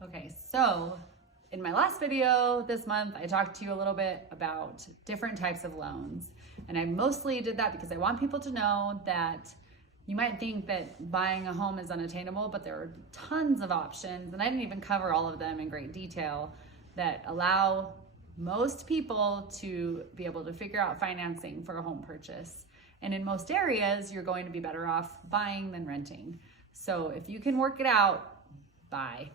Okay, so in my last video this month, I talked to you a little bit about different types of loans. And I mostly did that because I want people to know that you might think that buying a home is unattainable, but there are tons of options, and I didn't even cover all of them in great detail, that allow most people to be able to figure out financing for a home purchase. And in most areas, you're going to be better off buying than renting. So if you can work it out, buy.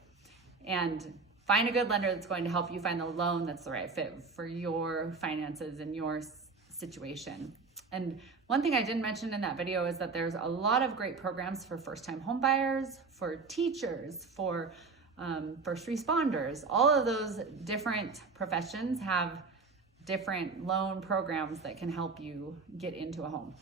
And find a good lender that's going to help you find the loan that's the right fit for your finances and your situation. And one thing I didn't mention in that video is that there's a lot of great programs for first-time home buyers, for teachers, for first responders. All of those different professions have different loan programs that can help you get into a home.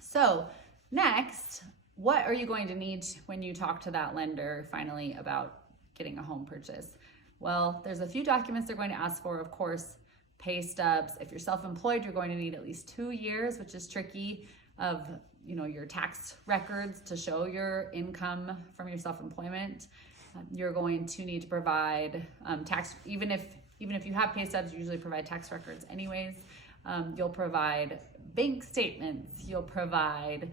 So next, what are you going to need when you talk to that lender finally about getting a home purchase? Well, there's a few documents they're going to ask for, of course. Pay stubs. If you're self-employed, you're going to need at least 2 years, which is tricky, of your tax records to show your income from your self-employment. You're going to need to provide tax, even if you have pay stubs, you usually provide tax records anyways. You'll provide bank statements. You'll provide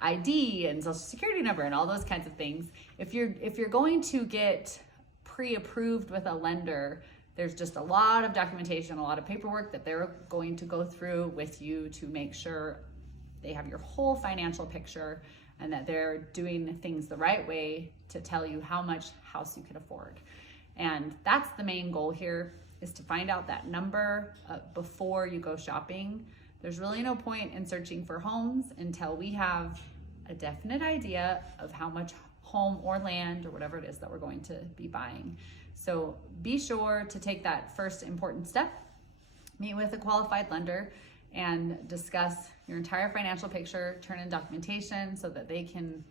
ID and social security number and all those kinds of things. If you're going to get pre-approved with a lender, there's just a lot of documentation, a lot of paperwork that they're going to go through with you to make sure they have your whole financial picture and that they're doing things the right way to tell you how much house you can afford. And that's the main goal here, is to find out that number before you go shopping. There's really no point in searching for homes until we have a definite idea of how much home or land or whatever it is that we're going to be buying. So be sure to take that first important step, meet with a qualified lender and discuss your entire financial picture, turn in documentation so that they can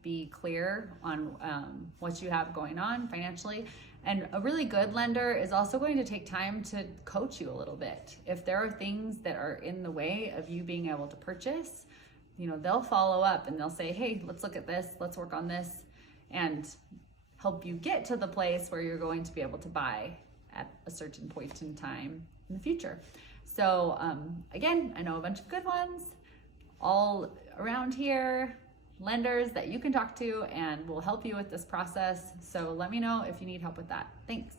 be clear on what you have going on financially. And a really good lender is also going to take time to coach you a little bit. If there are things that are in the way of you being able to purchase, they'll follow up and they'll say, hey, let's look at this, let's work on this, and help you get to the place where you're going to be able to buy at a certain point in time in the future. So again, I know a bunch of good ones all around here, lenders that you can talk to and will help you with this process. So let me know if you need help with that. Thanks.